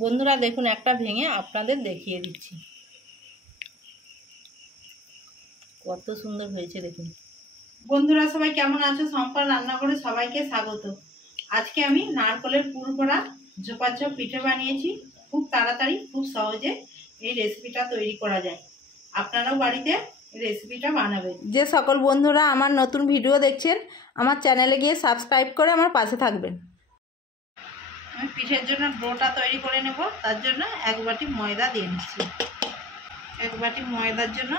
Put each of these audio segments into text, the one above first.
বন্ধুরা দেখুন, একটা ভেঙে আপনাদের দেখিয়ে দিচ্ছি। কত সুন্দর হয়েছে দেখুন। বন্ধুরা সবাই কেমন আছো? সম্পার রান্নাঘরে সবাইকে স্বাগত। আজকে আমি নারকেলের পুর করা ঝোপাঝোপ পিঠে বানিয়েছি। খুব তাড়াতাড়ি খুব সহজে এই রেসিপিটা তৈরি করা যায়। আপনারাও বাড়িতে রেসিপিটা বানাবেন। যে সকল বন্ধুরা আমার নতুন ভিডিও দেখছেন, আমার চ্যানেলে গিয়ে সাবস্ক্রাইব করে আমার পাশে থাকবেন। আমি পিঠের জন্য ডোটা তৈরি করে নেব। তার জন্য 1 বাটি ময়দা দিয়ে নিচ্ছি। 1 বাটি ময়দার জন্য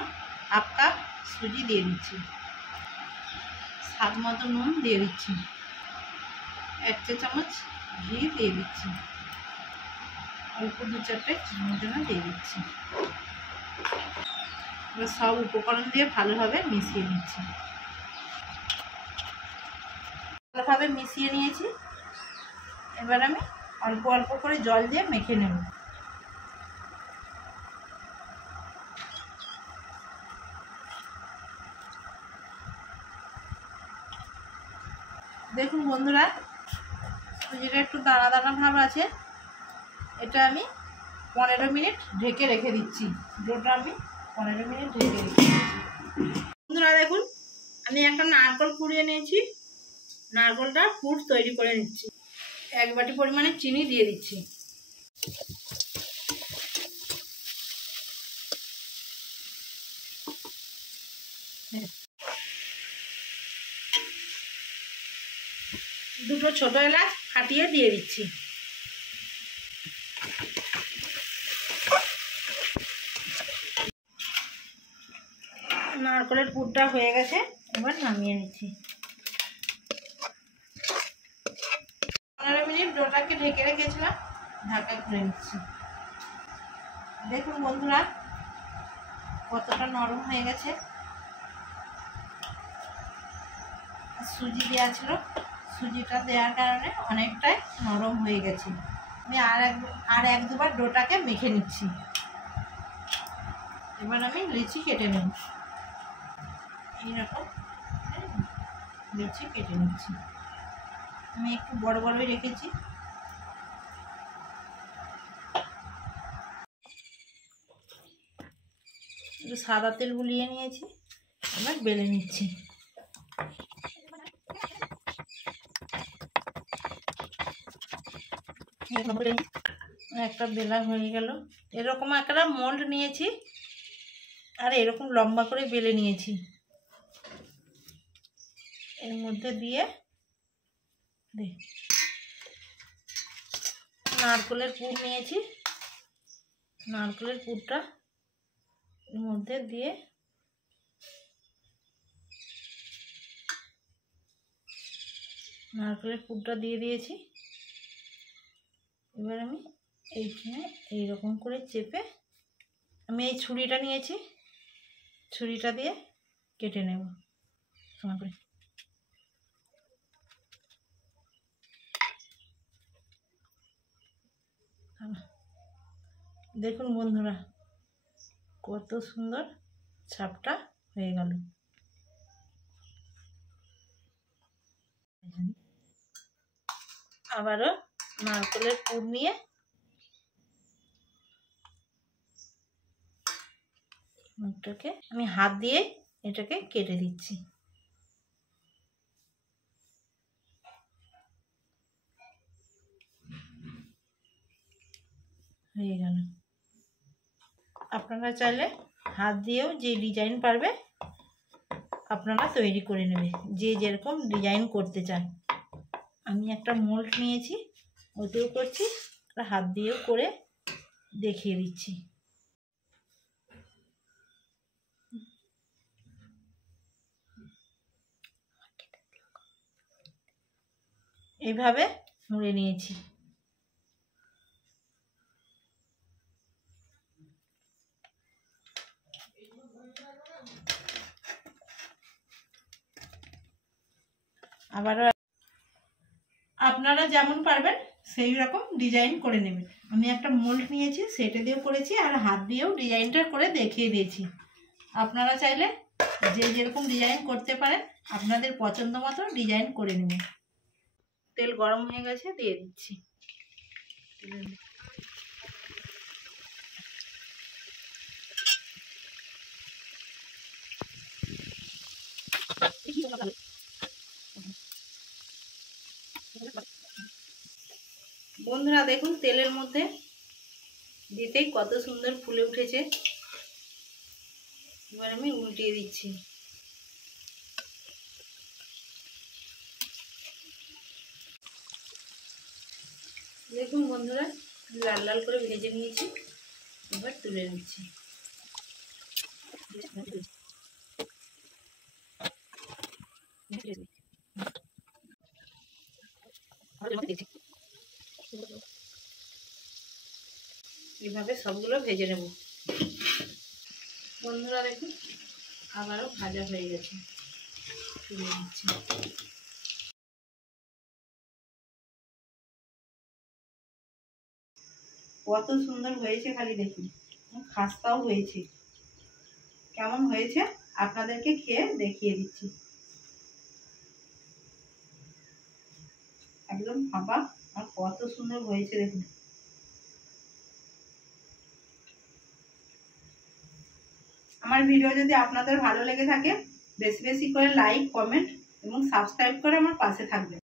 1/2 কাপ সুজি দিয়ে দিচ্ছি। স্বাদ মতো নুন দিয়ে দিচ্ছি। 1 চা চামচ ঘি দিয়ে দিচ্ছি। অল্প 2-4টে চিনির জন্য দিয়ে দিচ্ছি। এবার সব উপকরণ দিয়ে ভালোভাবে মিশিয়ে নিচ্ছি। ভালোভাবে মিশিয়ে নিয়েছি। এবার আমি অল্প অল্প করে জল দিয়ে মেখে নেব। দেখুন বন্ধুরা, সুজিটা একটু দানা দানা ভাব আছে। এটা আমি 15 মিনিট ঢেকে রেখে দিচ্ছি। ডোটা আমি 15 মিনিট ঢেকে রেখে দিচ্ছি। বন্ধুরা দেখুন, আমি একটা নারকেল কুড়িয়ে নিয়েছি। নারকেলটা পুর তৈরি করে নিচ্ছি। 1 বাটি পরিমাণে চিনি দিয়ে দিচ্ছি। দুটো ছোট এলাচ ফাটিয়ে দিয়ে দিচ্ছি। নারকেলের পুরটা হয়ে গেছে, এবার নামিয়ে নিচ্ছি। 15 মিনিট ডোটাকে ঢেকে রেখেছিলাম, ঢাকা খুলে নিচ্ছি। দেখুন বন্ধুরা কতটা নরম হয়ে গেছে। সুজি দেওয়া ছিল, সুজিটা দেওয়ার কারণে অনেকটাই নরম হয়ে গেছে। আমি আর এক দুবার ডোটাকে মেখে নিচ্ছি। এবার আমি লিচি কেটে নেব। এইরকম লিচি কেটে নিচ্ছি। আমি একটু বড় বড়ই রেখেছি। একটু সাদা তেল গুলিয়ে নিয়েছি। এবার বেলে নিচ্ছি। একটা বেলা হয়ে গেল। এরকম একটা মোল্ড নিয়েছি আর এরকম লম্বা করে বেলে নিয়েছি। এর মধ্যে দিয়ে নারকেলের পুর নিয়েছি। নারকেলের পুরটা এর মধ্যে দিয়ে নারকেলের পুরটা দিয়ে দিয়েছি। এবার আমি এইখানে এইরকম করে চেপে আমি এই ছুরিটা নিয়েছি, ছুরিটা দিয়ে কেটে নেব সমান করে। দেখুন বন্ধুরা কত সুন্দর ছাপটা হয়ে গেল। আবারও নারকেলের পুর নিয়ে মুখটাকে আমি হাত দিয়ে এটাকে কেটে দিচ্ছি। হয়ে গেল। আপনারা চাইলে হাত দিয়েও যে ডিজাইন পারবে আপনারা তৈরি করে নেবে, যে যেরকম ডিজাইন করতে চান। আমি একটা মোল্ড নিয়েছি, ওতেও করছি আর হাত দিয়েও করে দেখিয়ে দিচ্ছি। এইভাবে মুড়ে নিয়েছি। আবারও আপনারা যেমন পারবেন সেই রকম ডিজাইন করে নেবেন। আমি একটা মোল্ড নিয়েছি, সেটা দিয়েও করেছি আর হাত দিয়েও ডিজাইনটা করে দেখিয়ে দিয়েছি। আপনারা চাইলে যে যেরকম ডিজাইন করতে পারেন, আপনাদের পছন্দ মতো ডিজাইন করে নেবেন। তেল গরম হয়ে গেছে, দিয়ে দিচ্ছি। বন্ধুরা দেখুন তেলের মধ্যে দিতেই কত সুন্দর ফুলে উঠেছে। এবার আমি উল্টিয়ে দিচ্ছি। দেখুন বন্ধুরা লাল লাল করে ভেজে নিয়েছি, এবার তুলে নিচ্ছি। এইভাবে সবগুলো ভেজে নেব। বন্ধুরা দেখুন আবারও ভাজা হয়ে গেছে, তুলে নিচ্ছি। কত সুন্দর হয়েছে খালি দেখুন, খাস্তাও হয়েছে। কেমন হয়েছে আপনাদেরকে খেয়ে দেখিয়ে দিচ্ছি। একদম ফাঁপা আর কত সুন্দর হয়েছে দেখুন। আমার ভিডিও যদি আপনাদের ভালো লেগে থাকে বেশি বেশি করে লাইক, কমেন্ট এবং সাবস্ক্রাইব করে আমার পাশে থাকবেন।